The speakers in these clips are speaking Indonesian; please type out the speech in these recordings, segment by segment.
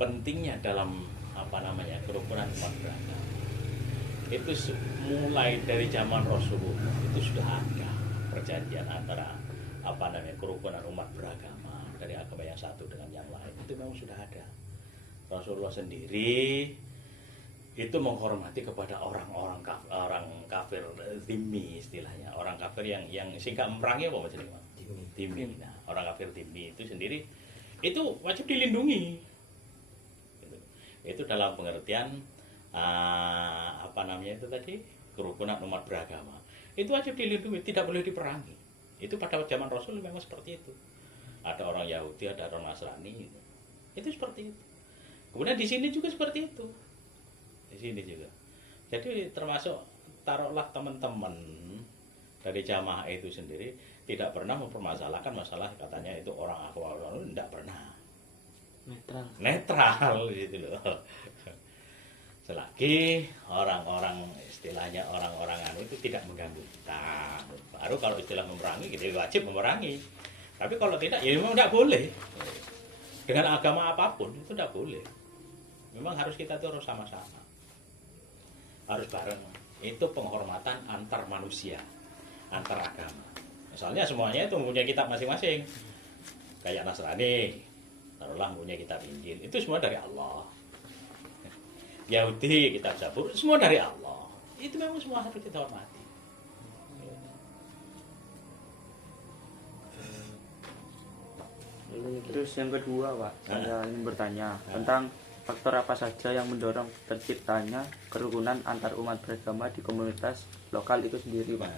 pentingnya dalam kerukunan umat beragama itu mulai dari zaman Rasulullah itu sudah ada perjanjian antara kerukunan umat beragama dari agama yang satu dengan yang lain, itu memang sudah ada. Rasulullah sendiri itu menghormati kepada orang kafir dhimmi istilahnya, orang kafir yang singkat memerangi apa macam dhimmi. Nah, orang kafir dhimmi itu sendiri itu wajib dilindungi. Itu dalam pengertian itu tadi kerukunan umat beragama. Itu wajib dilindungi, tidak boleh diperangi. Itu pada zaman Rasul memang seperti itu. Ada orang Yahudi, ada orang Nasrani. Itu seperti itu. Kemudian di sini juga seperti itu. Di sini juga. Jadi termasuk taruhlah teman-teman dari jamaah itu sendiri tidak pernah mempermasalahkan masalah katanya itu orang apa, tidak pernah. Netral gitu loh. Selagi orang-orang istilahnya orang-orang itu tidak mengganggu kita, baru kalau istilah memerangi kita wajib memerangi. Tapi kalau tidak ya memang tidak boleh. Dengan agama apapun itu tidak boleh. Memang harus kita tuh harus sama-sama, harus bareng. Itu penghormatan antar manusia, antar agama. Misalnya semuanya itu mempunyai kitab masing-masing. Kayak Nasrani, taruhlah mempunyai kitab Injil, itu semua dari Allah. Yahudi kitab Zabur, semua dari Allah. Itu memang semua harus kita hormati. Terus yang kedua, Pak, saya ingin bertanya tentang faktor apa saja yang mendorong terciptanya kerukunan antar umat beragama di komunitas lokal itu sendiri, Pak?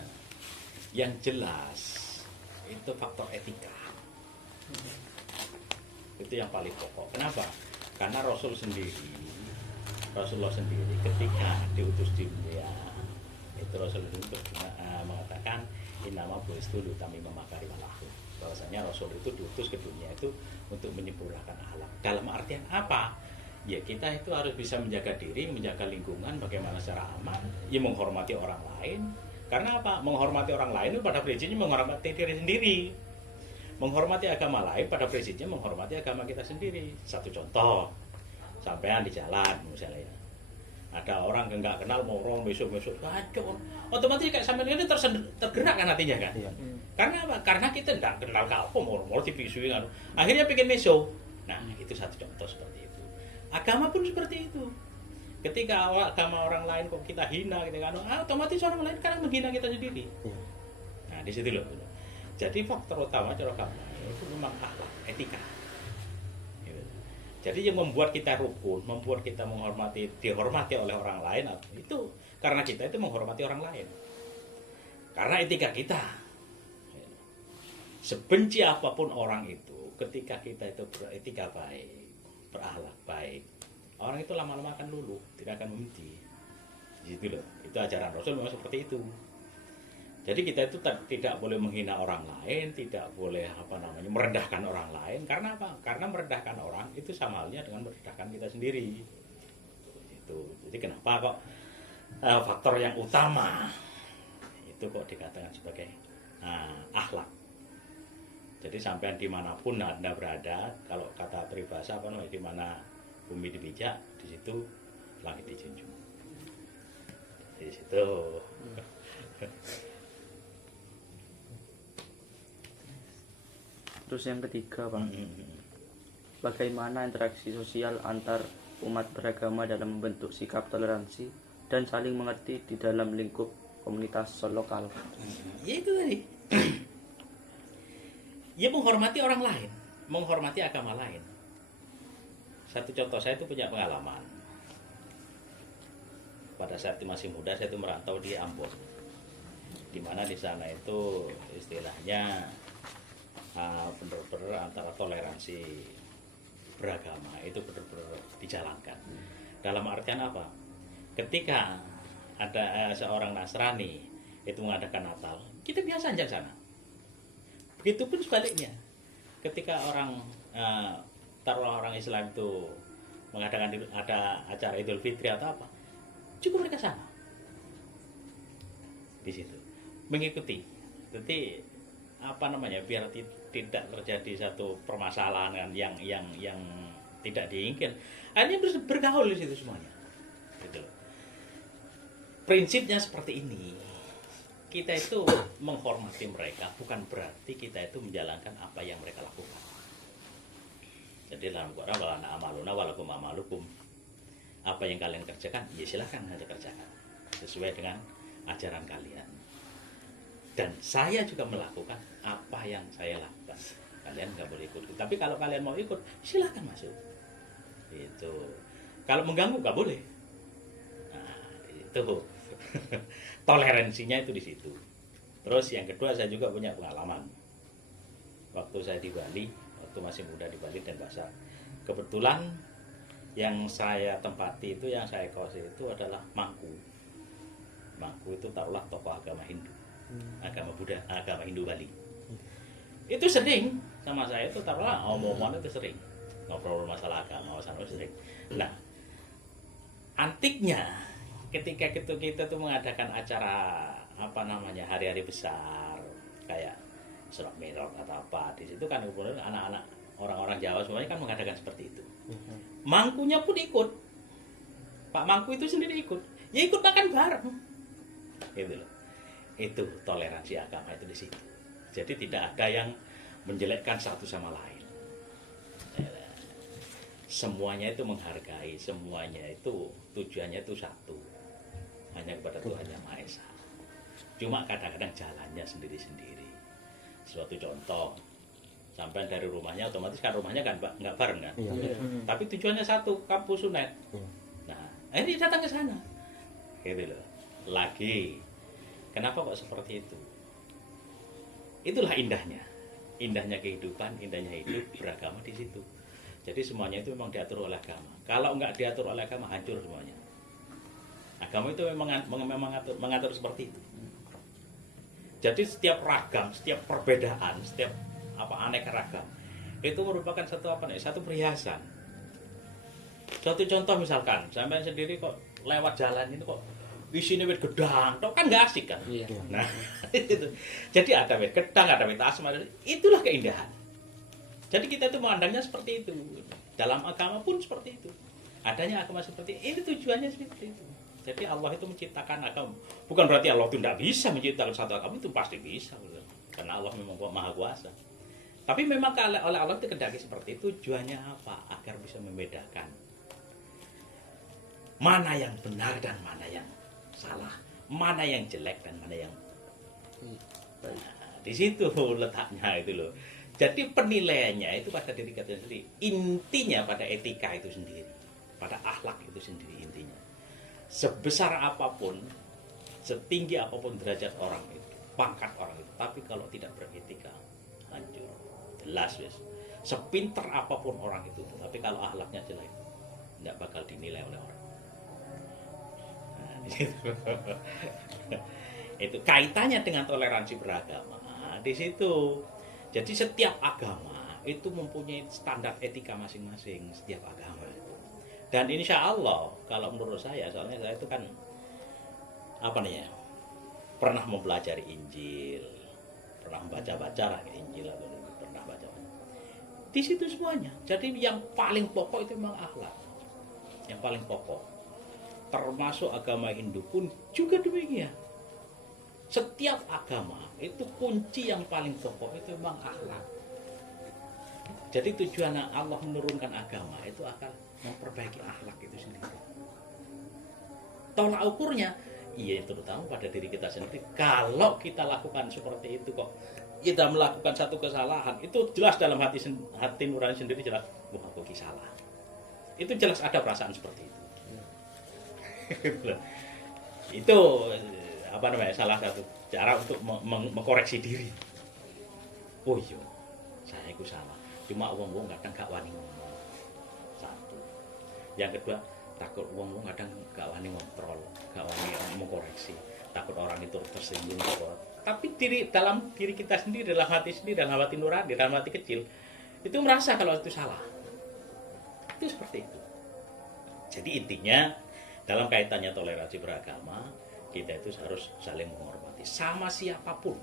Yang jelas itu faktor etika. Itu yang paling pokok. Kenapa? Karena Rasulullah sendiri ketika diutus di dunia itu Rasulullah itu mengatakan innama bu'istu liutammima makarimul akhlaq. Bahwasanya Rasul itu diutus ke dunia itu untuk menyempurnakan akhlak. Dalam artian apa? Ya kita itu harus bisa menjaga diri, menjaga lingkungan, bagaimana secara aman, ya menghormati orang lain. Karena apa? Menghormati orang lain itu pada prinsipnya menghormati diri sendiri. Menghormati agama lain pada prinsipnya menghormati agama kita sendiri. Satu contoh, sampean di jalan misalnya, ada orang yang nggak kenal mau orang besok-besok, kacau, otomatis kayak sampean ini tergerak kan hatinya kan? Iya. Karena apa? Karena kita nggak kenal kau, mau dipisuin kan? Akhirnya bikin meso. Nah itu satu contoh seperti itu. Agama pun seperti itu. Ketika agama orang lain kok kita hina, kita kan, otomatis orang lain kan menghina kita sendiri. Nah di situ loh. Jadi faktor utama cara agama itu memang akhlak, etika. Jadi yang membuat kita rukun, membuat kita dihormati oleh orang lain, itu karena kita itu menghormati orang lain. Karena etika kita. Sebenci apapun orang itu, ketika kita itu beretika baik, berakhlak baik, orang itu lama-lama akan luluh, tidak akan membenci. Gitu loh. Itu ajaran Rasul memang seperti itu. Jadi kita itu tidak boleh menghina orang lain, tidak boleh merendahkan orang lain. Karena apa? Karena merendahkan orang itu sama halnya dengan merendahkan kita sendiri. Itu. Jadi kenapa kok faktor yang utama itu kok dikatakan sebagai akhlak. Jadi sampai dimanapun Anda berada, kalau kata peribahasa di mana bumi dipijak, di situ langit dijunjung. Di situ. Terus yang ketiga, Pak, bagaimana interaksi sosial antar umat beragama dalam membentuk sikap toleransi dan saling mengerti di dalam lingkup komunitas lokal? Ya itu tadi. Ya menghormati orang lain, menghormati agama lain. Satu contoh, saya itu punya pengalaman. Pada saat masih muda saya itu merantau di Ambon, di mana di sana itu istilahnya benar-benar antara toleransi beragama itu benar-benar dijalankan. Dalam artian apa? Ketika ada seorang Nasrani itu mengadakan Natal, kita biasa aja sana. Begitupun sebaliknya, ketika orang orang Islam itu mengadakan ada acara Idul Fitri atau apa, juga mereka sama di situ mengikuti. Jadi biar tidak terjadi satu permasalahan yang tidak diinginkan. Hanya bergaul di situ semuanya. Gitu loh. Prinsipnya seperti ini. Kita itu menghormati mereka bukan berarti kita itu menjalankan apa yang mereka lakukan. Jadi dalam Quran wala na'amaluna walakum amalukum. Apa yang kalian kerjakan, ya silahkan Anda kerjakan sesuai dengan ajaran kalian. Dan saya juga melakukan apa yang saya lakukan. Kalian nggak boleh ikut. Tapi kalau kalian mau ikut, silahkan masuk. Itu. Kalau mengganggu nggak boleh. Nah, itu. Toleransinya itu di situ. Terus yang kedua saya juga punya pengalaman. Waktu saya di Bali, waktu masih muda di Bali dan Denpasar. Kebetulan yang saya tempati itu, yang saya kos itu adalah Mangku. Mangku itu taruhlah tokoh agama Hindu. Agama Buddha, agama Hindu Bali. Itu sering sama saya itu taruhlah omong-omongan itu sering. Ngobrol masalah agama sama sering. Nah, antiknya ketika kita tuh mengadakan acara hari-hari besar kayak Isra Mi'raj atau apa, di situ kan kemudian anak-anak orang-orang Jawa semuanya kan mengadakan seperti itu. Mangkunya pun ikut. Pak Mangku itu sendiri ikut. Ya ikut makan bareng. Gitu loh. Itu toleransi agama itu di situ. Jadi tidak ada yang menjelekkan satu sama lain. Semuanya itu menghargai, semuanya itu tujuannya itu satu. Hanya kepada Tuhan Yang Maha Esa. Cuma kadang-kadang jalannya sendiri-sendiri. Suatu contoh, sampai dari rumahnya otomatis kan rumahnya kan nggak bareng kan. Iya. Tapi tujuannya satu, kampus Sunet. Nah, ini datang ke sana. Gitu loh. Lagi, kenapa kok seperti itu? Itulah indahnya. Indahnya kehidupan, indahnya hidup beragama di situ. Jadi semuanya itu memang diatur oleh agama. Kalau nggak diatur oleh agama, hancur semuanya. Agama itu memang mengatur seperti itu. Jadi setiap ragam, setiap perbedaan, setiap aneka ragam itu merupakan satu perhiasan. Satu contoh misalkan, sampai sendiri kok lewat jalan ini kok isinya wit gedang, kan nggak asik kan? Iya. Nah, itu. Jadi ada wit gedang, ada wit asem, itulah keindahan. Jadi kita itu memandangnya seperti itu. Dalam agama pun seperti itu. Adanya agama seperti ini, tujuannya seperti itu. Jadi Allah itu menciptakan agama. Bukan berarti Allah itu tidak bisa menciptakan satu agama, itu pasti bisa. Karena Allah memang maha kuasa. Tapi memang oleh Allah itu kendaki seperti itu, tujuannya apa? Agar bisa membedakan mana yang benar dan mana yang salah, mana yang jelek dan mana yang di situ letaknya itu loh. Jadi penilaiannya itu pada diri kita sendiri. Intinya pada etika itu sendiri, pada akhlak itu sendiri intinya. Sebesar apapun, setinggi apapun derajat orang itu, pangkat orang itu, tapi kalau tidak beretika, hancur. Jelas, wes. Sepinter apapun orang itu, tapi kalau akhlaknya jelek, tidak bakal dinilai oleh orang. Nah, itu kaitannya dengan toleransi beragama. Nah, di situ. Jadi setiap agama itu mempunyai standar etika masing-masing, setiap agama itu. Dan insya Allah, kalau menurut saya, soalnya saya itu kan pernah mempelajari Injil, pernah baca-baca lah Injil atau pernah baca. Di situ semuanya. Jadi yang paling pokok itu memang akhlak, yang paling pokok. Termasuk agama Hindu pun juga demikian. Setiap agama itu kunci yang paling pokok itu memang akhlak. Jadi tujuan Allah menurunkan agama itu akan memperbaiki akhlak itu sendiri. Tolak ukurnya, iya terutama pada diri kita sendiri. Kalau kita lakukan seperti itu kok, kita melakukan satu kesalahan, itu jelas dalam hati nurani sendiri jelas, wah aku salah. Itu jelas ada perasaan seperti itu. Itu salah satu cara untuk mengkoreksi diri. Oh iya, saya itu salah. Cuma wong-wong kadang gak wani ngomong. Satu. Yang kedua, takut wong-wong kadang gak wani ngontrol, gak wani mengkoreksi. Takut orang itu tersinggung. Tapi dalam diri kita sendiri, dalam hati sendiri, dalam hati nurani, dalam hati kecil, itu merasa kalau itu salah. Itu seperti itu. Jadi intinya dalam kaitannya toleransi beragama, kita itu harus saling menghormati sama siapapun.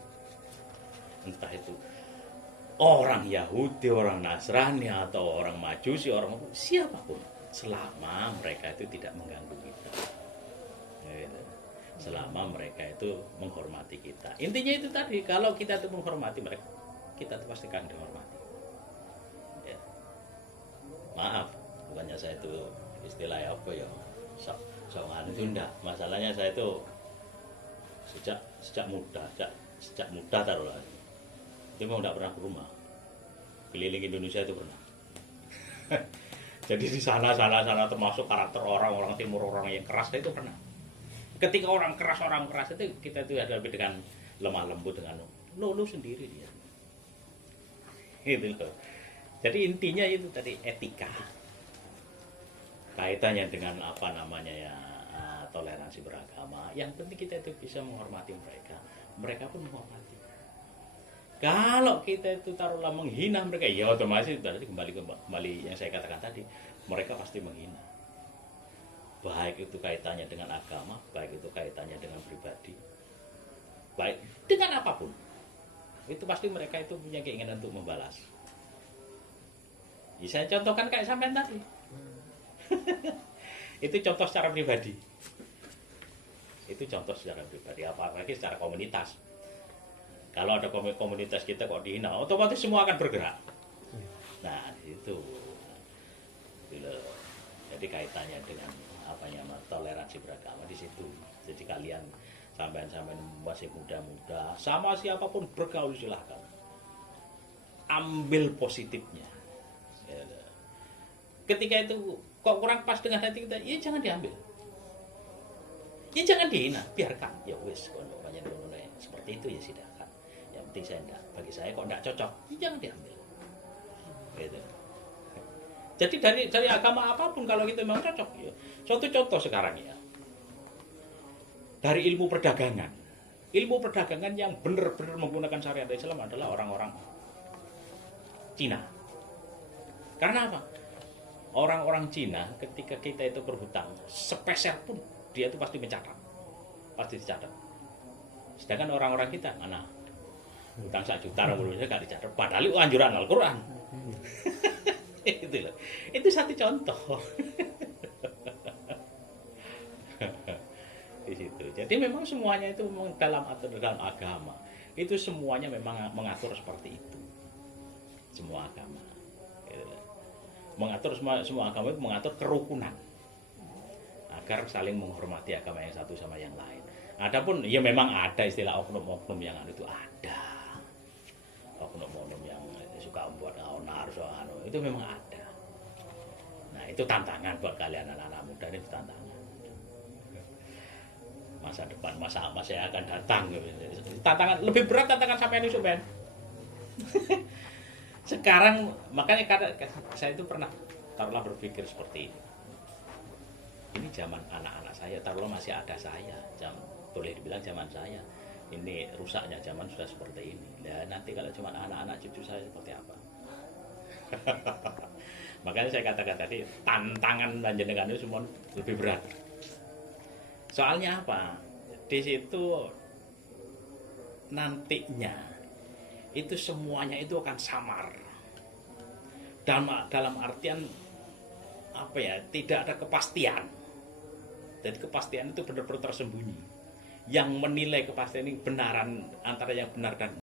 Entah itu orang Yahudi, orang Nasrani, atau orang Majusi, orang siapapun, selama mereka itu tidak mengganggu kita. Gitu. Selama mereka itu menghormati kita. Intinya itu tadi, kalau kita itu menghormati mereka, kita itu pasti akan dihormati. Ya. Maaf, bukannya saya itu istilahnya apa ya, sok itu enggak. Masalahnya saya itu sejak muda taruhlah, itu memang tidak pernah ke rumah. Keliling Indonesia itu pernah. Jadi di sana termasuk karakter orang timur, orang yang keras itu pernah. Ketika orang keras itu kita itu hadapi dengan lemah lembut, dengan lu sendiri dia. Gitu loh. Jadi intinya itu tadi etika. Kaitannya dengan apa namanya ya, toleransi beragama. Yang penting kita itu bisa menghormati mereka. Mereka pun menghormati. Kalau kita itu taruhlah menghina mereka, ya otomatis tadi kembali yang saya katakan tadi, mereka pasti menghina. Baik itu kaitannya dengan agama, baik itu kaitannya dengan pribadi, baik dengan apapun. Itu pasti mereka itu punya keinginan untuk membalas. Ya, saya contohkan kayak sampean tadi. Itu contoh secara pribadi. Itu contoh secara pribadi, apalagi secara komunitas. Kalau ada komunitas kita kok dihina, otomatis semua akan bergerak. Nah, itu. Jadi kaitannya dengan apa namanya toleransi beragama di situ. Jadi kalian sampean masih muda-muda, sama siapapun bergaul silahkan. Ambil positifnya. Ketika itu kok kurang pas dengan hati kita, ya jangan diambil. Ya jangan dihina, biarkan. Ya wis, kalau seperti itu ya silakan. Yang penting saya enggak, bagi saya kok enggak cocok, ya jangan diambil. Gitu. Jadi dari agama apapun kalau kita memang cocok, ya. Contoh sekarang ya. Dari ilmu perdagangan yang benar-benar menggunakan syariat Islam adalah orang-orang Cina. Karena apa? Orang-orang Cina ketika kita itu berhutang sepeser pun dia itu pasti mencatat, pasti dicatat. Sedangkan orang-orang kita mana hutang 1 juta menurutnya gak dicatat, padahal itu anjuran Al-Quran. Itu satu contoh. Di situ. Jadi memang semuanya itu memang dalam agama itu semuanya memang mengatur seperti itu. Semua agama. Mengatur semua agama itu mengatur kerukunan agar saling menghormati agama yang satu sama yang lain. Adapun ya memang ada istilah oknum-oknum yang itu ada. Oknum-oknum yang suka membuat onar itu memang ada. Nah, itu tantangan buat kalian anak-anak muda, itu tantangan. Masa depan, masa yang akan datang. Tantangan lebih berat, tantangan sampai ini Ben. Sekarang makanya saya itu pernah taruhlah berpikir seperti ini. Ini zaman anak-anak saya, taruhlah masih ada saya, boleh dibilang zaman saya. Ini rusaknya zaman sudah seperti ini. Nah, nanti kalau cuma anak-anak cucu saya seperti apa? Makanya saya katakan tadi, tantangan panjenengan itu semua lebih berat. Soalnya apa? Di situ nantinya itu semuanya itu akan samar. Dalam artian apa ya? Tidak ada kepastian. Jadi kepastian itu benar-benar tersembunyi. Yang menilai kepastian ini benaran antara yang benar dan